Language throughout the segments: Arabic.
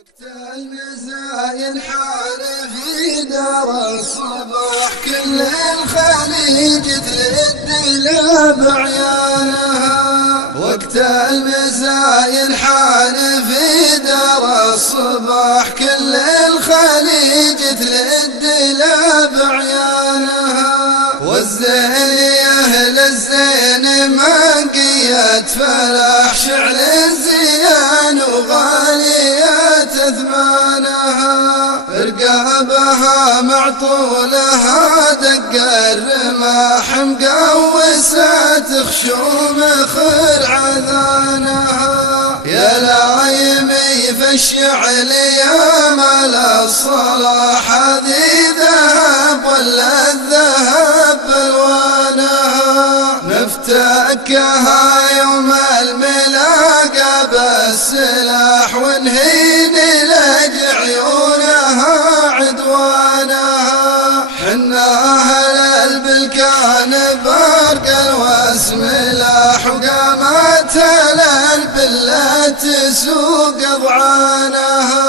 وقت المزاين حال في دار الصباح كل الخليج تلد بعيانها. وقت المزاين حال في دار الصباح كل الخليج تلد بعيانها. والزين يا اهل الزين منقية فلاح شعل الزيان وغالية ثمانها. رقابها معطولها دق الرماح مقوسة خشوم خرع ذانها. يا لايمي في الشعل يا مال الصلاح هذه ذهب ولا الذهب بالوانها. نفتكها يوم الملاقى بالسلاح ونهين لج عيونها عدوانها. حنا اهل البلكان برق الوسم لاح وقامت البلة تسوق ضعانها.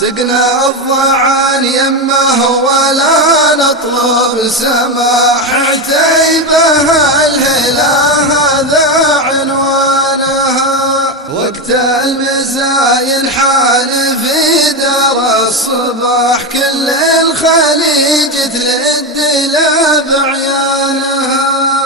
سقنا الضعان يمه ولا نطلب سماح عتيبها الهلا هذا عنوانها. وقت المزاين حال في دار الصباح كل الخليج تلد بعيانها.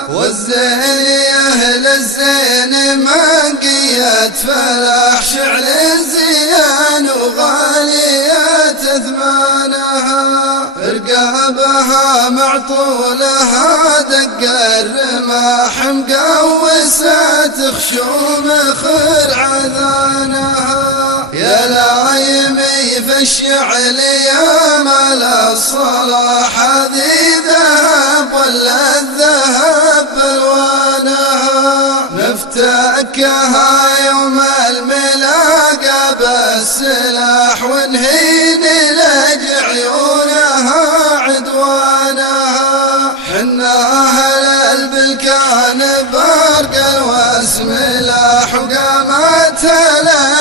والزين يا اهل الزين منقية فلاح شعل الزيان وغالية ثمانها. رقابها معطولها دق الرماح مقوسة خشوم خرع ذانها. يا لايمي في الشعل يا مال الصلاح هذه ذهب ولا الذهب بالوانها. نفتكها يوم الملاقى بالسلاح ونهين لج عيونها عدوانها. حنا اهل البلكان برق الوسم لاح وقامت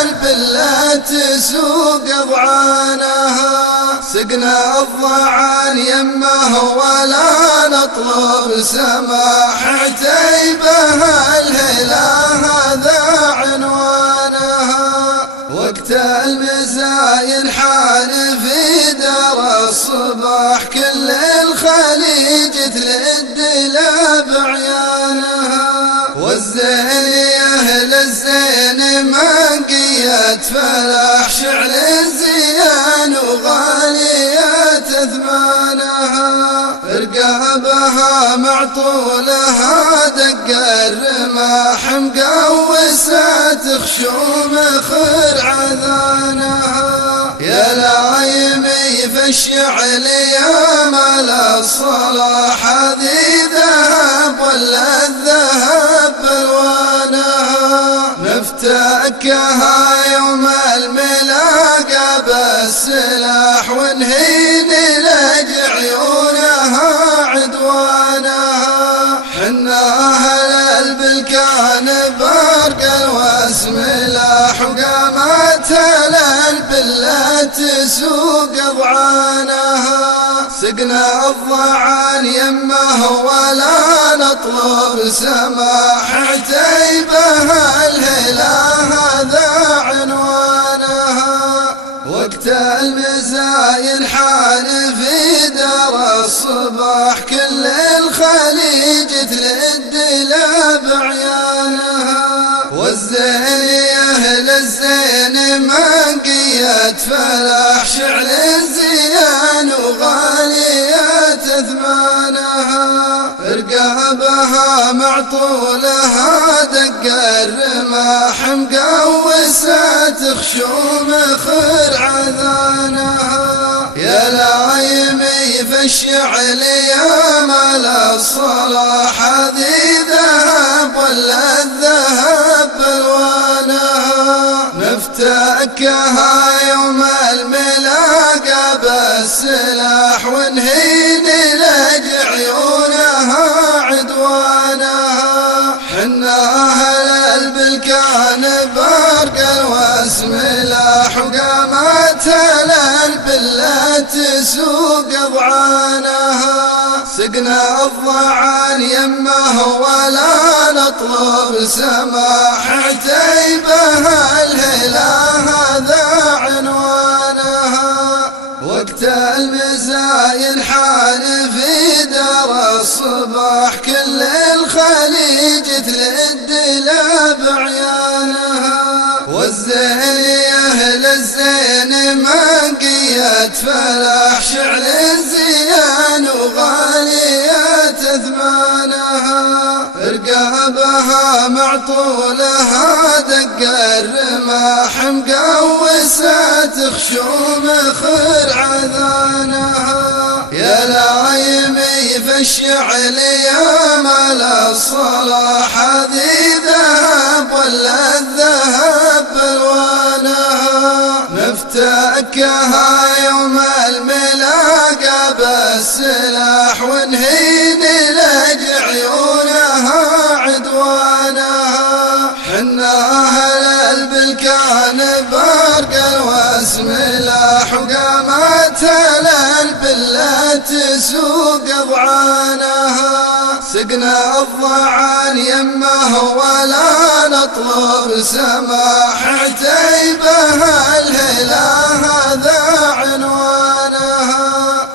البلة تسوق ضعانها. سقنا الضعان يمه ولا نطلب سماح عتيبها الهلا هذا عنوانها. وقت المزاين حال في دار الصباح كل الخليج تلد بعيانها. والزين يا اهل الزين منقية فلاح شعل الزيان وغالية ثمانها. رقابها معطولها دق الرماح مقوسة خشوم خرع ذانها. يا لايمي في الشعل يا مال الصلاح هذه ذهب ولا الذهب بالوانها. نفتكها يوم الملاقى بالسلاح ونهين لج عيونها عدوانها. حنا اهل البلكان برق الوسم لاح وقامت البلة تسوق ضعانها. سقنا الضعان يمه ولا نطلب سماح عتيبها الهلا هذا عنوانها. وقت المزاين حال في دار الصباح كل الخليج تلد بعيانها. والزين يا اهل الزين منقية فلاح شعل الزيان وغالية ثمانها. رقابها معطولها دق الرماح مقوسة خشوم خرع ذانها. يا لايمي في الشعل يا مال الصلاح هذه ذهب ولا الذهب بالوانها. نفتكها يوم الملاقى بالسلاح ونهين لج عيونها عدوانها. حنا اهل البلكان برق الوسم لاح وقامت تسوق ضعانها. سقنا الضعان يمه ولا نطلب سماح عتيبها الهلا هذا عنوانها. وقت المزاين حان في دار الصباح كل الخليج تلد لا بعيانها. والزين يا اهل الزين منقية فلاح شعل الزيان وغالية اثمانها. رقابها معطولها دق الرماح مقوسة خشوم خرع ذانها. يا لايمي في الشعل يا مال الصلاح هذه ذهب ولا الذهب بالوانها. نفتكها يوم الملاقى بالسلاح ونهين لج عيونها عدوانها. حنا اهل البلكان برق الوسم لاح وقامت البلة تسوق ضعانها. سقنا الضعان يمه ولا نطلب سماح عتيبها الهلا هذا عنوانها.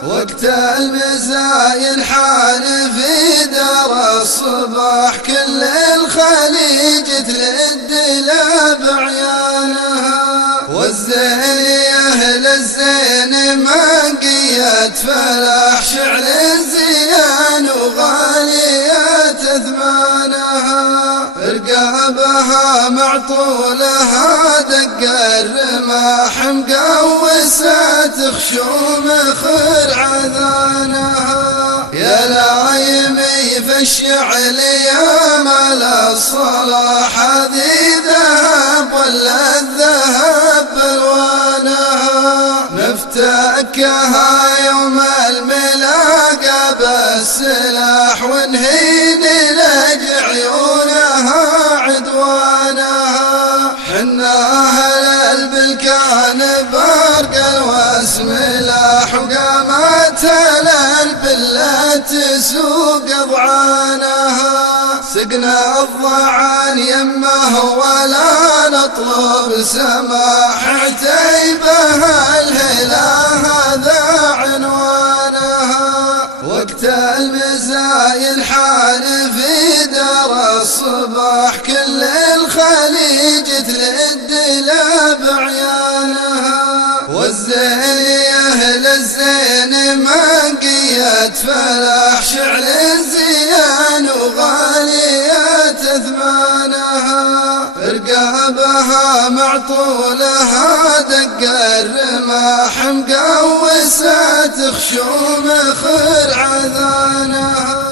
وقت المزاين حان في دار الصباح كل الخليج تلد لا بعيانها. والزين يا اهل الزين منقية فلاح شعل الزيان وغالية اثمانها. رقابها معطولها دق الرماح مقوسة خشوم خرع ذانها. يا لايمي في الشعل يا مال الصلاح هذه ذهب ولا الذهب بالوانها. نفتكها يوم الملاقى بالسلاح ونهين لج عيونها عدوانها. حنا اهل البلكان برق الوسم لاح وقامت البلة تسوق ضعانها. سقنا الضعان يمه ولا نطلب سماح عتيبها الهلا هذا عنوانها. وقت المزاين حان في دار الصباح كل الخليج تلد لا بعيانها. والزين يا اهل الزين منقية فلاح شعل الزيان وغالية اثمانها. رقابها معطولها دق الرماح مقوسة خشوم خرع ذانها.